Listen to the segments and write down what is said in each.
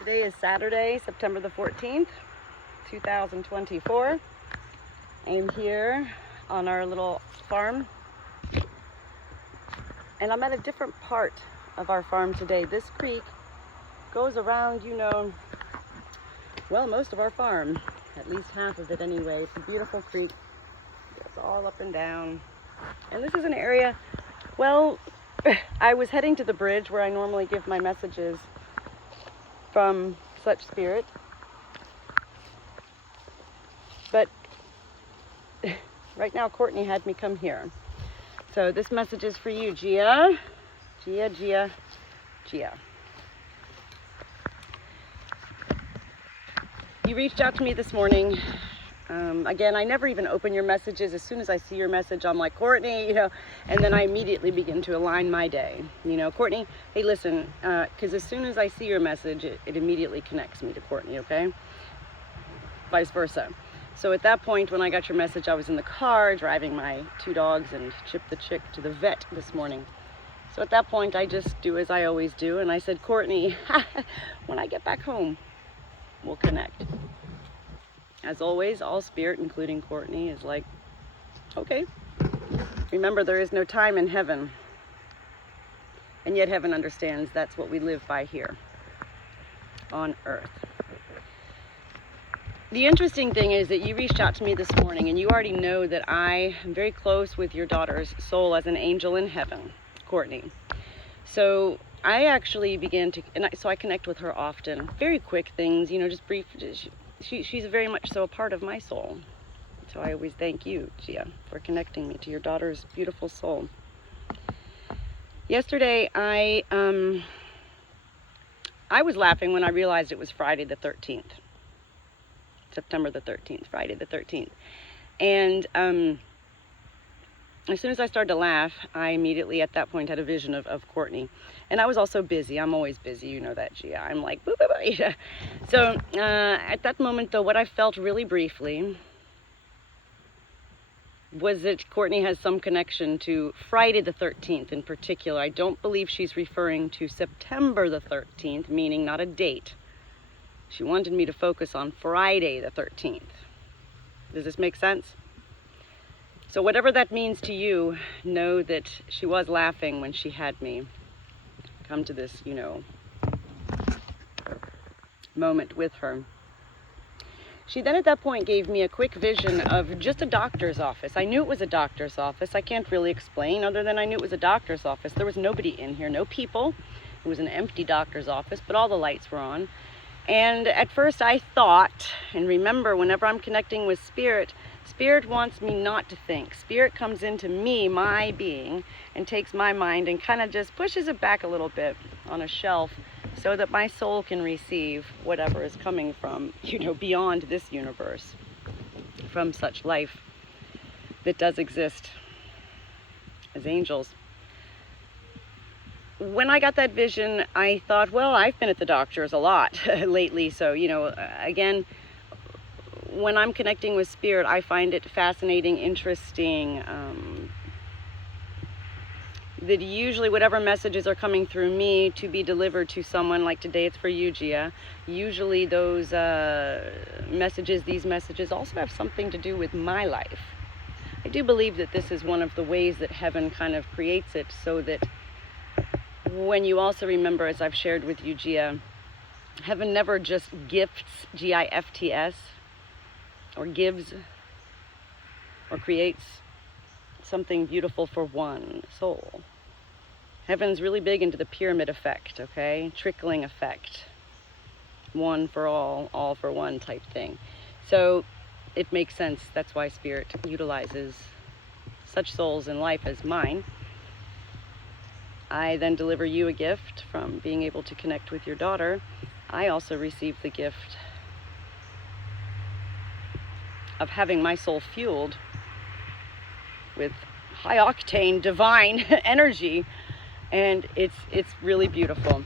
Today is Saturday, September the 14th, 2024. I'm here on our little farm, and I'm at a different part of our farm today. This creek goes around, well, most of our farm, at least half of it anyway. It's a beautiful creek. It goes all up and down. And this is an area, well, I was heading to the bridge where I normally give my messages from such spirit, but right now Courtney had me come here. So this message is for you, Gia. Gia. You reached out to me this morning. Again, I never even open your messages. As soon as I see your message, I'm like, Courtney, and then I immediately begin to align my day. Courtney, hey, listen, because as soon as I see your message, it immediately connects me to Courtney, okay? Vice versa. So at that point, when I got your message, I was in the car driving my 2 dogs and Chip the chick to the vet this morning. So at that point, I just do as I always do, and I said, Courtney, when I get back home, we'll connect. As always, all spirit, including Courtney, is like, okay. Remember, there is no time in heaven. And yet heaven understands that's what we live by here on earth. The interesting thing is that you reached out to me this morning, and you already know that I am very close with your daughter's soul as an angel in heaven, Courtney. So I actually began to, so I connect with her often. Very quick things, just brief. She's very much so a part of my soul. So I always thank you, Gia, for connecting me to your daughter's beautiful soul. Yesterday, I was laughing when I realized it was Friday the 13th. September the 13th, Friday the 13th. And as soon as I started to laugh, I immediately at that point had a vision of Courtney. And I was also busy. I'm always busy, you know that, Gia. I'm like, boo, boo, boo. So at that moment, though, what I felt really briefly was that Courtney has some connection to Friday the 13th in particular. I don't believe she's referring to September the 13th, meaning not a date. She wanted me to focus on Friday the 13th. Does this make sense? So whatever that means to you, know that she was laughing when she had me come to this, moment with her. She then at that point gave me a quick vision of just a doctor's office. I knew it was a doctor's office. I can't really explain other than I knew it was a doctor's office. There was nobody in here, no people. It was an empty doctor's office, but all the lights were on. And at first I thought, and remember, whenever I'm connecting with Spirit, Spirit wants me not to think. Spirit comes into me, my being, and takes my mind and kind of just pushes it back a little bit on a shelf so that my soul can receive whatever is coming from, beyond this universe, from such life that does exist as angels. When I got that vision, I thought, well, I've been at the doctor's a lot lately. So, again, when I'm connecting with Spirit, I find it fascinating, interesting, that usually whatever messages are coming through me to be delivered to someone, like today it's for you, Gia, usually those these messages also have something to do with my life. I do believe that this is one of the ways that heaven kind of creates it, so that when you also remember, as I've shared with you, Gia, heaven never just gifts, Gifts, or gives or creates something beautiful for one soul. Heaven's really big into the pyramid effect, okay? Trickling effect. One for all for one type thing. So it makes sense. That's why Spirit utilizes such souls in life as mine. I then deliver you a gift from being able to connect with your daughter. I also receive the gift of having my soul fueled with high octane divine energy, and it's really beautiful.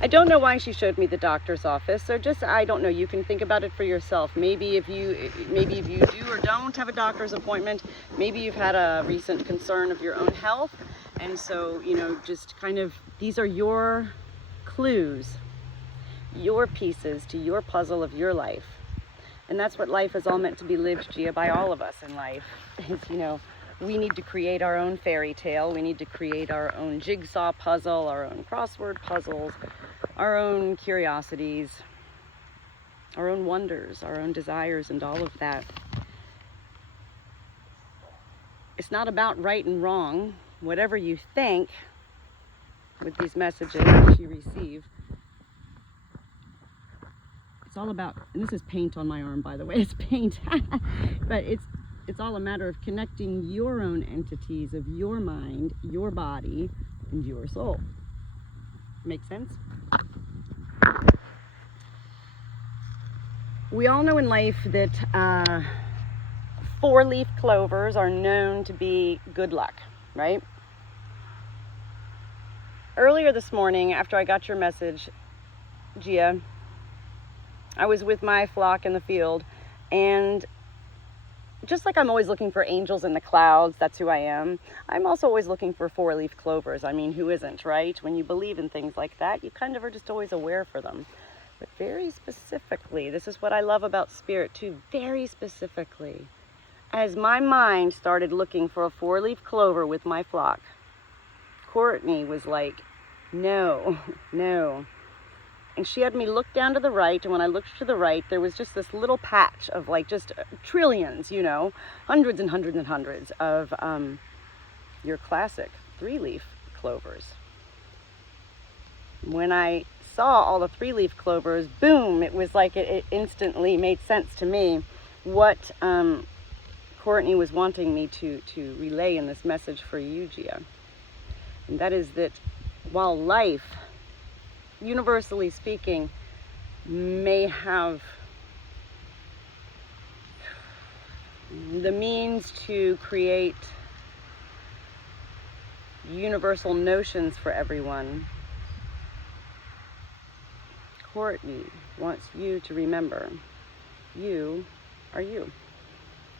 I don't know why she showed me the doctor's office, so I don't know, you can think about it for yourself. Maybe if you do or don't have a doctor's appointment, maybe you've had a recent concern of your own health, and so, just kind of, these are your clues your pieces to your puzzle of your life. And that's what life is all meant to be lived, Gia, by all of us in life. Is, we need to create our own fairy tale. We need to create our own jigsaw puzzle, our own crossword puzzles, our own curiosities, our own wonders, our own desires, and all of that. It's not about right and wrong. Whatever you think with these messages that you receive, it's all about, and this is paint on my arm, by the way, it's paint, but it's all a matter of connecting your own entities of your mind, your body, and your soul. Make sense? We all know in life that 4-leaf clovers are known to be good luck, right? Earlier this morning, after I got your message, Gia, I was with my flock in the field, and just like I'm always looking for angels in the clouds, that's who I am, I'm also always looking for 4-leaf clovers. I mean, who isn't, right? When you believe in things like that, you kind of are just always aware for them. But very specifically, this is what I love about spirit too, very specifically, as my mind started looking for a 4-leaf clover with my flock, Courtney was like, no. And she had me look down to the right, and when I looked to the right, there was just this little patch of like just trillions, hundreds and hundreds and hundreds of your classic 3-leaf clovers. When I saw all the 3-leaf clovers, boom, it was like it instantly made sense to me what Courtney was wanting me to relay in this message for you, Gia. And that is that while life, universally speaking, may have the means to create universal notions for everyone, Courtney wants you to remember you are you.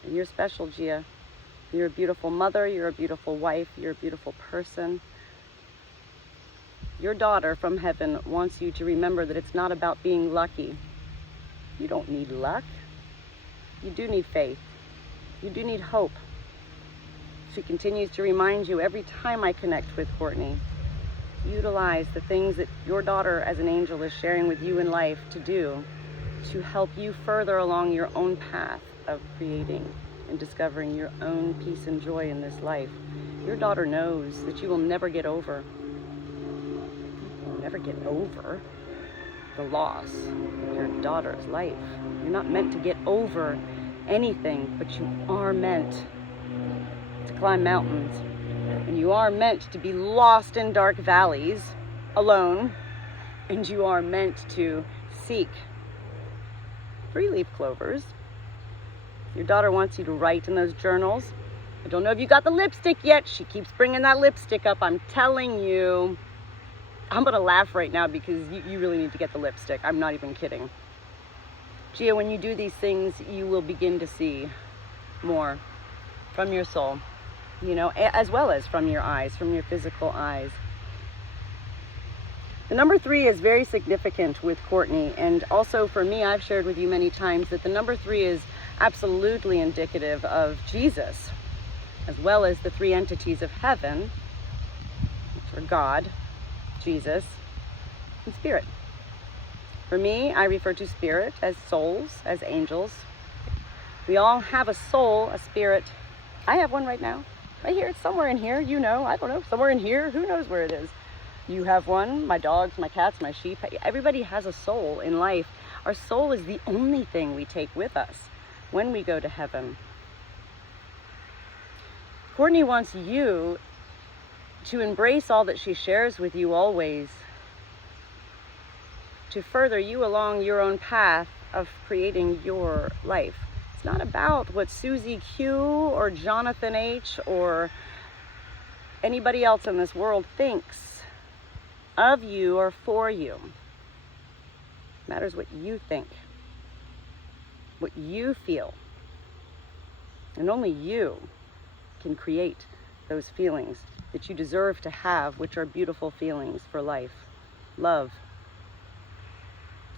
And you're special, Gia. You're a beautiful mother, you're a beautiful wife, you're a beautiful person. Your daughter from heaven wants you to remember that it's not about being lucky. You don't need luck. You do need faith. You do need hope. She continues to remind you every time I connect with Courtney, utilize the things that your daughter as an angel is sharing with you in life to do to help you further along your own path of creating and discovering your own peace and joy in this life. Your daughter knows that you will never get over the loss of your daughter's life. You're not meant to get over anything, but you are meant to climb mountains, and you are meant to be lost in dark valleys alone, and you are meant to seek 3-leaf clovers. Your daughter wants you to write in those journals. I don't know if you got the lipstick yet. She keeps bringing that lipstick up. I'm telling you, I'm going to laugh right now because you really need to get the lipstick. I'm not even kidding. Gia, when you do these things, you will begin to see more from your soul, as well as from your eyes, from your physical eyes. The number 3 is very significant with Courtney, and also for me, I've shared with you many times that the number 3 is absolutely indicative of Jesus, as well as the 3 entities of heaven, which are God, Jesus, and spirit. For me, I refer to spirit as souls, as angels. We all have a soul, a spirit. I have one right now, right here. It's somewhere in here, I don't know, somewhere in here. Who knows where it is? You have one, my dogs, my cats, my sheep. Everybody has a soul in life. Our soul is the only thing we take with us when we go to heaven. Courtney wants you to embrace all that she shares with you always, to further you along your own path of creating your life. It's not about what Susie Q or Jonathan H or anybody else in this world thinks of you or for you. It matters what you think, what you feel. And only you can create those feelings that you deserve to have, which are beautiful feelings for life. Love,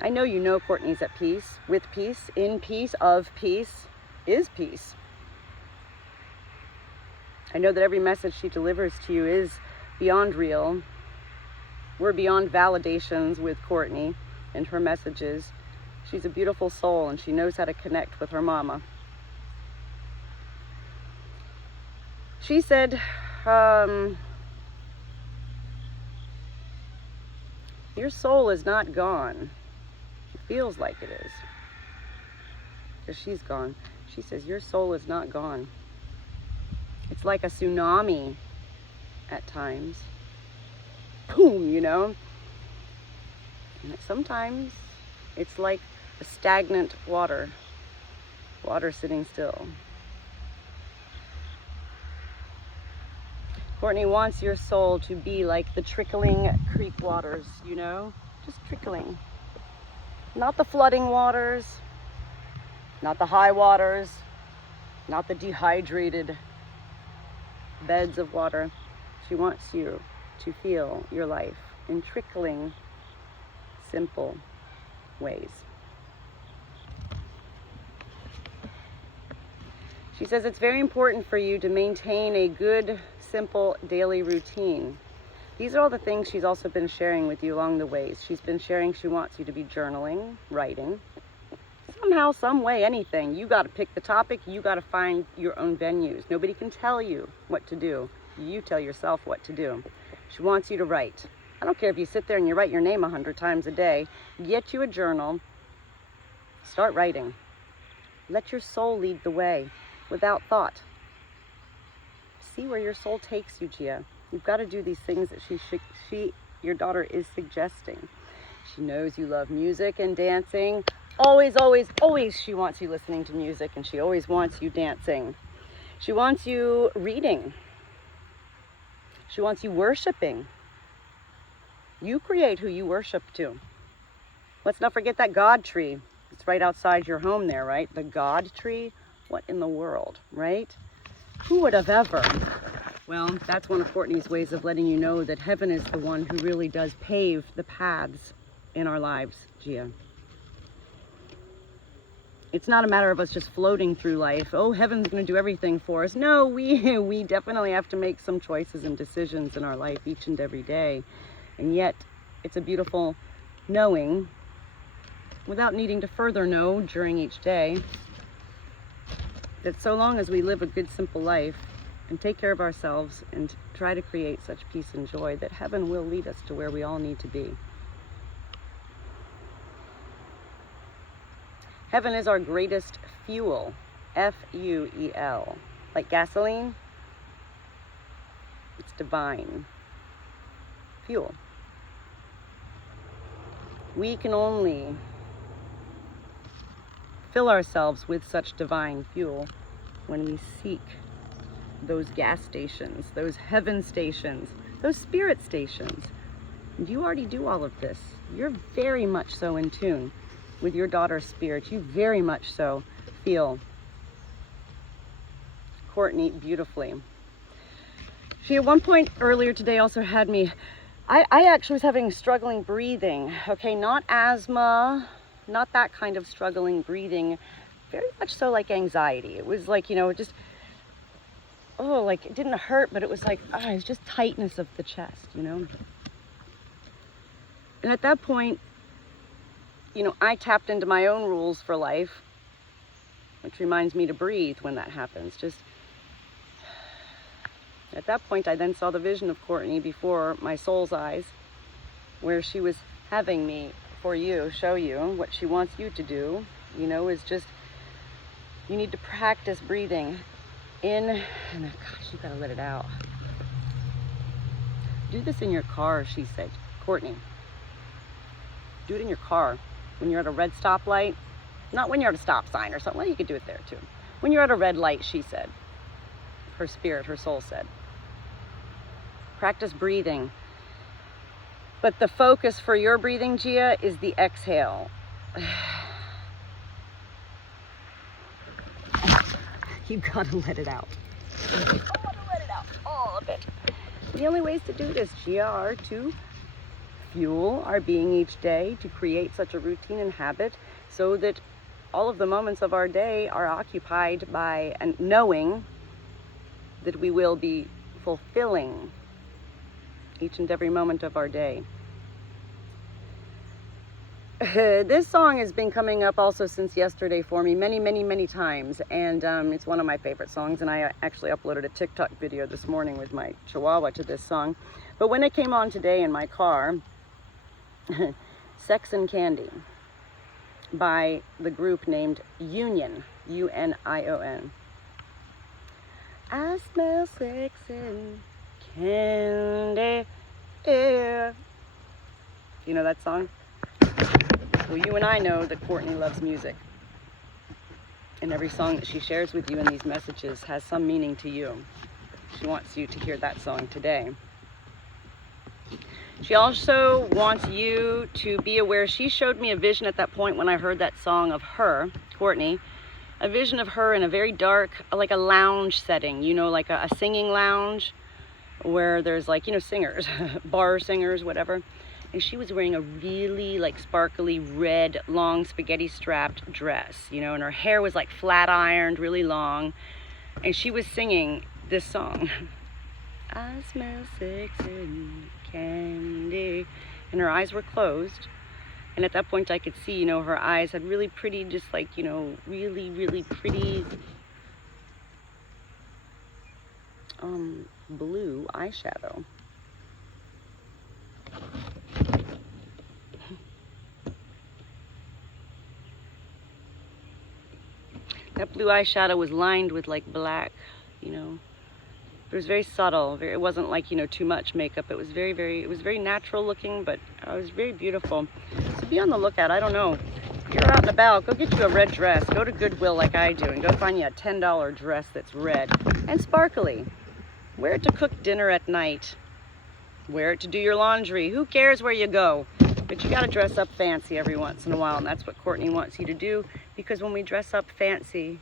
I know you know Courtney's at peace, with peace, in peace, of peace, is peace. I know that every message she delivers to you is beyond real. We're beyond validations with Courtney and her messages. She's a beautiful soul and she knows how to connect with her mama. She said, your soul is not gone. It feels like it is. Because she's gone. She says, your soul is not gone. It's like a tsunami at times. Boom, you know? And sometimes it's like a stagnant water sitting still. Courtney wants your soul to be like the trickling creek waters, you know? Just trickling. Not the flooding waters, not the high waters, not the dehydrated beds of water. She wants you to feel your life in trickling, simple ways. She says it's very important for you to maintain a good, simple daily routine. These are all the things she's also been sharing with you along the ways. She's been sharing she wants you to be journaling, writing, somehow, some way, anything. You got to pick the topic. You got to find your own venues. Nobody can tell you what to do. You tell yourself what to do. She wants you to write. I don't care if you sit there and you write your name 100 times a day. Get you a journal. Start writing. Let your soul lead the way without thought. See where your soul takes you, Gia. You've got to do these things that your daughter is suggesting. She knows you love music and dancing. Always, always, always she wants you listening to music, and she always wants you dancing. She wants you reading. She wants you worshiping. You create who you worship to. Let's not forget that God tree. It's right outside your home there, right? The God tree. What in the world, right? Who would have ever? Well, that's one of Courtney's ways of letting you know that heaven is the one who really does pave the paths in our lives, Gia. It's not a matter of us just floating through life. Oh, heaven's going to do everything for us. No, we definitely have to make some choices and decisions in our life each and every day. And yet, it's a beautiful knowing, without needing to further know during each day, that so long as we live a good, simple life and take care of ourselves and try to create such peace and joy, that heaven will lead us to where we all need to be. Heaven is our greatest fuel, F-U-E-L, like gasoline. It's divine fuel. We can only fill ourselves with such divine fuel when we seek those gas stations, those heaven stations, those spirit stations. And you already do all of this. You're very much so in tune with your daughter's spirit. You very much so feel Courtney beautifully. She at one point earlier today also had me, I actually was having struggling breathing, okay, not asthma, not that kind of struggling breathing, very much so like anxiety. It was like, you know, just, oh, like it didn't hurt, but it was like, it was just tightness of the chest, you know. And at that point, you know, I tapped into my own rules for life, which reminds me to breathe when that happens. Just at that point, I then saw the vision of Courtney before my soul's eyes, where she was having me for you, show you what she wants you to do, you know, is just, you need to practice breathing in, and then, gosh, you gotta let it out. Do this in your car, she said. Courtney, do it in your car. When you're at a red stoplight, not when you're at a stop sign or something. Well, you could do it there too. When you're at a red light, she said. Her spirit, her soul said. Practice breathing. But the focus for your breathing, Gia, is the exhale. You've got to let it out. You've got to let it out, all of it. The only ways to do this, Gia, are to fuel our being each day, to create such a routine and habit so that all of the moments of our day are occupied by and knowing that we will be fulfilling each and every moment of our day. This song has been coming up also since yesterday for me many times, and it's one of my favorite songs, and I actually uploaded a TikTok video this morning with my chihuahua to this song. But when it came on today in my car, Sex and Candy by the group named Union, U-N-I-O-N. I smell sex and candy, yeah. You know that song? Well, you and I know that Courtney loves music. And every song that she shares with you in these messages has some meaning to you. She wants you to hear that song today. She also wants you to be aware. She showed me a vision at that point when I heard that song of her, Courtney, a vision of her in a very dark, like a lounge setting, you know, like a singing lounge where there's like, you know, singers, bar singers, whatever. And she was wearing a really like sparkly red, long spaghetti strapped dress, you know, and her hair was like flat ironed, really long. And she was singing this song. I smell sex and candy. And her eyes were closed. And at that point I could see, you know, her eyes had really pretty, just like, you know, really pretty blue eyeshadow. That blue eyeshadow was lined with like black, you know. It was very subtle. It wasn't like, you know, too much makeup. It was it was very natural looking, but it was very beautiful. So be on the lookout. I don't know. If you're out and about, go get you a red dress. Go to Goodwill like I do and go find you a $10 dress that's red and sparkly. Wear it to cook dinner at night. Wear it to do your laundry. Who cares where you go? But you gotta dress up fancy every once in a while, and that's what Courtney wants you to do, because when we dress up fancy,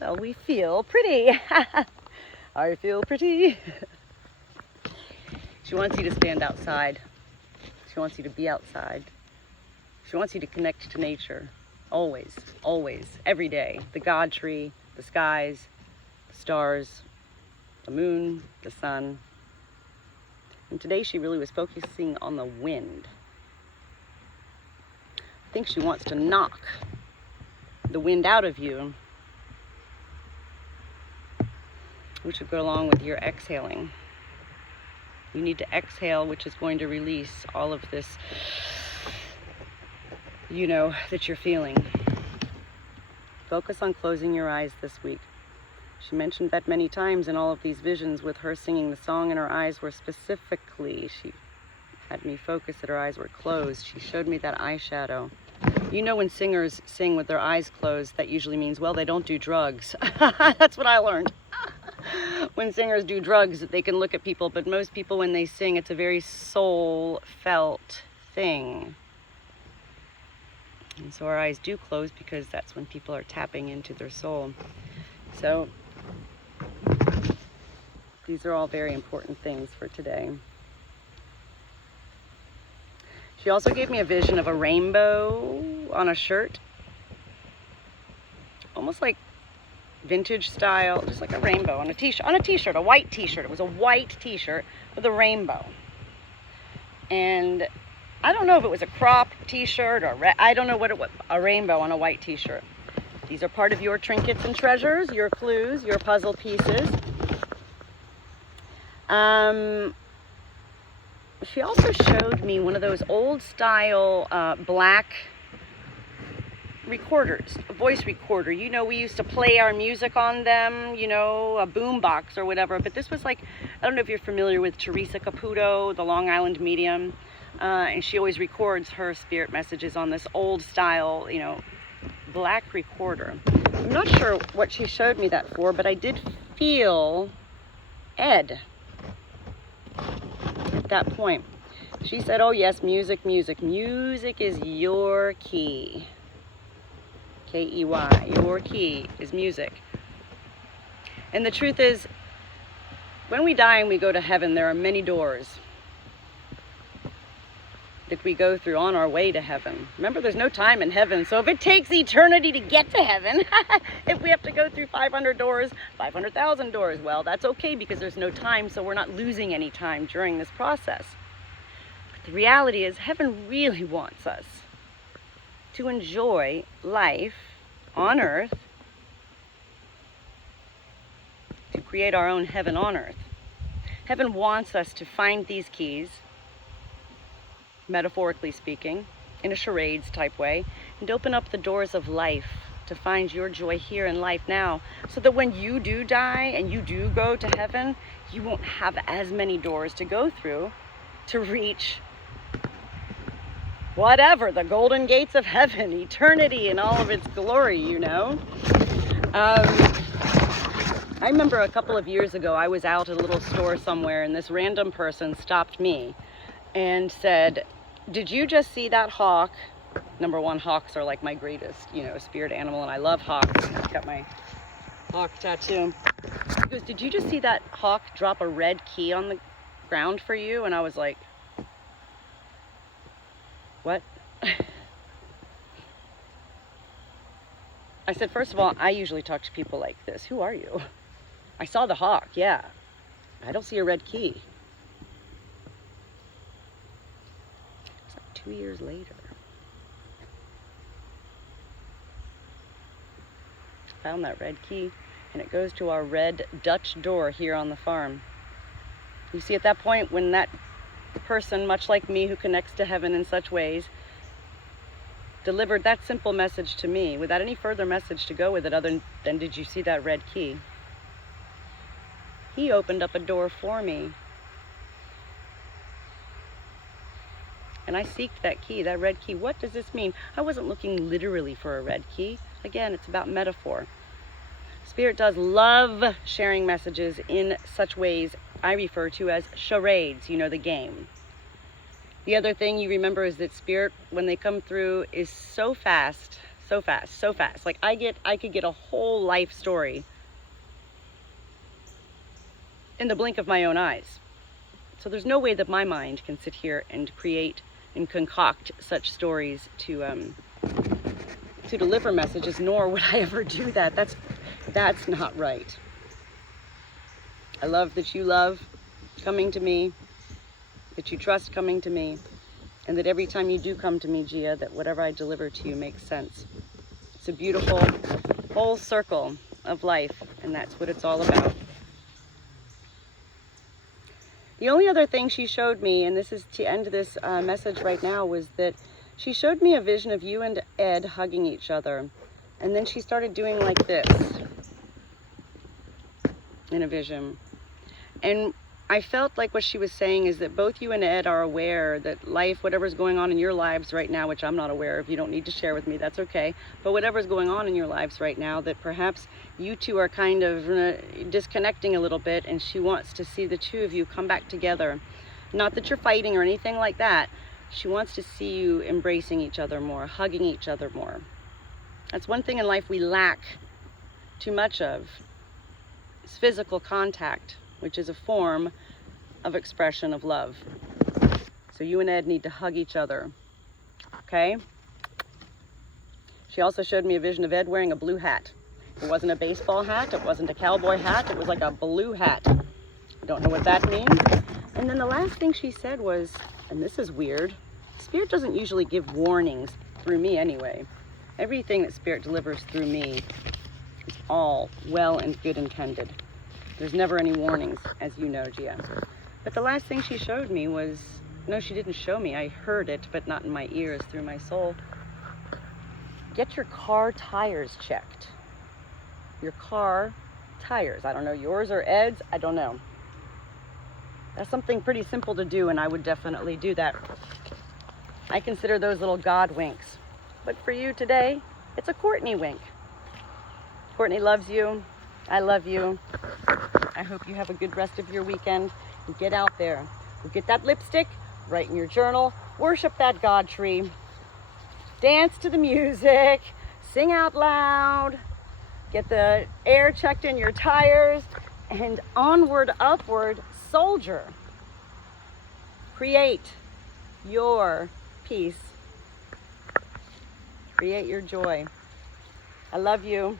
well, we feel pretty. I feel pretty. She wants you to stand outside. She wants you to be outside. She wants you to connect to nature. Always, every day. The God tree, the skies, the stars, the moon, the sun. And today she really was focusing on the wind. I think she wants to knock the wind out of you, which would go along with your exhaling. You need to exhale, which is going to release all of this, you know, that you're feeling. Focus on closing your eyes this week. She mentioned that many times in all of these visions with her singing the song, and her eyes were specifically, she had me focus that her eyes were closed. She showed me that eyeshadow. You know, when singers sing with their eyes closed, that usually means, well, they don't do drugs. That's what I learned. When singers do drugs, they can look at people, but most people when they sing, it's a very soul-felt thing. And so our eyes do close because that's when people are tapping into their soul. So these are all very important things for today. She also gave me a vision of a rainbow on a shirt. Almost like vintage style, just like a rainbow on a t-shirt, a white t-shirt. It was a white t-shirt with a rainbow. And I don't know if it was a crop t-shirt or I don't know what it was, a rainbow on a white t-shirt. These are part of your trinkets and treasures, your clues, your puzzle pieces. She also showed me one of those old style black recorders, a voice recorder. You know, we used to play our music on them, you know, a boom box or whatever. But this was like, I don't know if you're familiar with Teresa Caputo, the Long Island medium. And she always records her spirit messages on this old style, you know, black recorder. I'm not sure what she showed me that for, but I did feel Ed at that point. She said, oh yes, music is your key. K-E-Y, your key is music. And the truth is, when we die and we go to heaven, there are many doors. that we go through on our way to heaven. Remember, there's no time in heaven, so if it takes eternity to get to heaven, if we have to go through 500 doors, 500,000 doors, well, that's okay because there's no time, so we're not losing any time during this process. But the reality is, heaven really wants us to enjoy life on earth, to create our own heaven on earth. Heaven wants us to find these keys, metaphorically speaking, in a charades type way, and open up the doors of life to find your joy here in life now, so that when you do die and you do go to heaven, you won't have as many doors to go through to reach whatever, the golden gates of heaven, eternity in all of its glory, you know. I remember a couple of years ago, I was out at a little store somewhere, and this random person stopped me and said, "Did you just see that hawk?" Number one, hawks are like my greatest, spirit animal, and I love hawks. I've got my hawk tattoo. He goes, "Did you just see that hawk drop a red key on the ground for you?" And I was like, "What?" I said, "First of all, I usually talk to people like this. Who are you? I saw the hawk, yeah. I don't see a red key." It's like 2 years later. Found that red key, and it goes to our red Dutch door here on the farm. You see, at that point, when that person, much like me, who connects to heaven in such ways, delivered that simple message to me without any further message to go with it other than, "Did you see that red key?" He opened up a door for me. And I seeked that key, that red key. What does this mean? I wasn't looking literally for a red key. Again, it's about metaphor. Spirit does love sharing messages in such ways I refer to as charades, the game. The other thing you remember is that Spirit, when they come through, is so fast, so fast, so fast. Like I could get a whole life story in the blink of my own eyes. So there's no way that my mind can sit here and create and concoct such stories to deliver messages, nor would I ever do that. That's not right. I love that you love coming to me, that you trust coming to me, and that every time you do come to me, Gia, that whatever I deliver to you makes sense. It's a beautiful whole circle of life, and that's what it's all about. The only other thing she showed me, and this is to end this message right now, was that she showed me a vision of you and Ed hugging each other. And then she started doing like this in a vision. And I felt like what she was saying is that both you and Ed are aware that life, whatever's going on in your lives right now, which I'm not aware of, you don't need to share with me, that's okay. But whatever's going on in your lives right now, that perhaps you two are kind of disconnecting a little bit, and she wants to see the two of you come back together. Not that you're fighting or anything like that. She wants to see you embracing each other more, hugging each other more. That's one thing in life we lack too much of. It's physical contact, which is a form of expression of love. So you and Ed need to hug each other, okay? She also showed me a vision of Ed wearing a blue hat. It wasn't a baseball hat, it wasn't a cowboy hat, it was like a blue hat. I don't know what that means. And then the last thing she said was, and this is weird, Spirit doesn't usually give warnings through me anyway. Everything that Spirit delivers through me is all well and good intended. There's never any warnings, as you know, Gia. But the last thing she showed me was, no, she didn't show me. I heard it, but not in my ears, through my soul. Get your car tires checked. Your car tires. I don't know, yours or Ed's, I don't know. That's something pretty simple to do, and I would definitely do that. I consider those little God winks. But for you today, it's a Courtney wink. Courtney loves you. I love you. I hope you have a good rest of your weekend. And get out there. Get that lipstick, write in your journal, worship that God tree, dance to the music, sing out loud, get the air checked in your tires, and onward, upward, soldier. Create your peace. Create your joy. I love you.